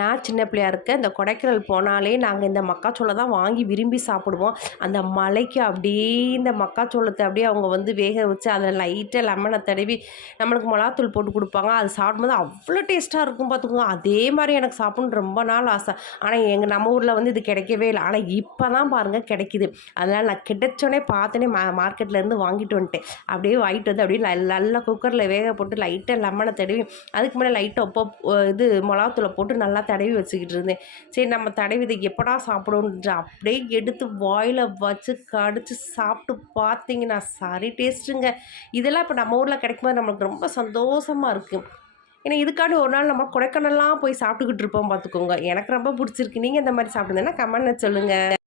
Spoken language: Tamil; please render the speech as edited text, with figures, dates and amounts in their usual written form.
நான் சின்ன பிள்ளையா இருக்கேன் இந்த கொடைக்கானல் போனாலே நாங்கள் இந்த மக்காச்சோள தான் வாங்கி விரும்பி சாப்பிடுவோம். அந்த மலைக்கு அப்படியே இந்த மக்காச்சோளத்தை அப்படியே அவங்க வந்து வேக வச்சு அதில் லைட்டாக லெமனை தடவி நம்மளுக்கு மிளகாத்தூள் போட்டு கொடுப்பாங்க. அது சாப்பிடும்போது அவ்வளோ டேஸ்ட்டாக இருக்கும் பார்த்துக்கோங்க. அதே மாதிரி எனக்கு சாப்பிட்ணுன்னு ரொம்ப நாள் ஆசை. ஆனால் நம்ம ஊரில் வந்து இது கிடைக்கவே இல்லை. ஆனால் இப்போ தான் பாருங்கள் கிடைக்கிது. அதனால் நான் கிடைச்சோன்னே பார்த்தோன்னே மார்க்கெட்லேருந்து வாங்கிட்டு வந்துட்டேன். அப்படியே வாங்கிட்டு வந்து அப்படியே நல்லா குக்கரில் வேக போட்டு லைட்டாக லெமனை தடவி அதுக்கு மேலே லைட்டாக இது மிளகாத்தூளை போட்டு நல்லா தடவி வச்சுக்கிட்டு இருந்தேன். சரி நம்ம தடவி இதை எப்படா சாப்பிடுவோன்ற அப்படியே எடுத்து வாயில் வச்சு கடிச்சு சாப்பிட்டு பார்த்தீங்கன்னா சரி டேஸ்ட்டுங்க. இதெல்லாம் இப்போ நம்ம ஊரில் கிடைக்கும்போது நம்மளுக்கு ரொம்ப சந்தோஷமாக இருக்குது. ஏன்னா இதுக்காண்டி ஒரு நாள் நம்ம கொடைக்கானல்லாம் போய் சாப்பிட்டுக்கிட்டு இருப்போம் பார்த்துக்கோங்க. எனக்கு ரொம்ப பிடிச்சிருக்கு. நீங்கள் இந்த மாதிரி சாப்பிடுங்கன்னா கமெண்ட்ல சொல்லுங்கள்.